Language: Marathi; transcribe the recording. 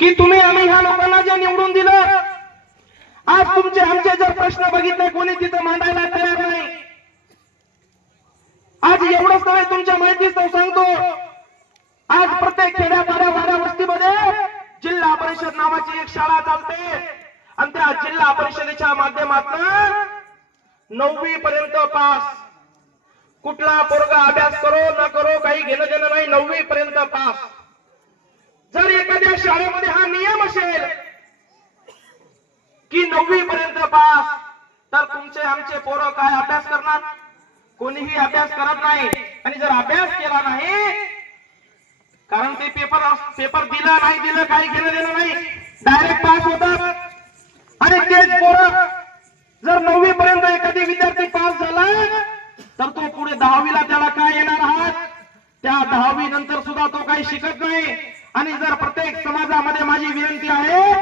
की तुम्ही आम्ही ह्या लोकांना जे निवडून दिलं आज तुमचे आमचे जर प्रश्न बघितले कोणी तिथं मांडायला तयार नाही. आज एवढंच नव्हे तुमच्या माहितीचं सांगतो. आज प्रत्येक खेड्यापाड्या वाड्या वस्तीमध्ये जिल्हा परिषद नावाची एक शाळा चालते. आणि त्या जिल्हा परिषदेच्या माध्यमातून नववी पर्यंत पास. कुठला पोरगा अभ्यास करो न करो काही घेणं देणं नाही नववी पर्यंत पास. की नववी पर्यंत पास. तर तुमचे आमचे पोरं काय अभ्यास करणार? कोणीही अभ्यास करत नाही. आणि जर अभ्यास केला नाही कारण ते पेपर पेपर दिला नाही दिलं काही केलं दिलं नाही. डायरेक्ट पास होतात. आणि तेच पोरं जर नववी पर्यंत एखादी विद्यार्थी पास झाला तर तो पुढे दहावीला त्याला काय येणार आहात? त्या दहावी नंतर सुद्धा तो काही शिकत नाही. आणि जर प्रत्येक समाजामध्ये माझी विनंती आहे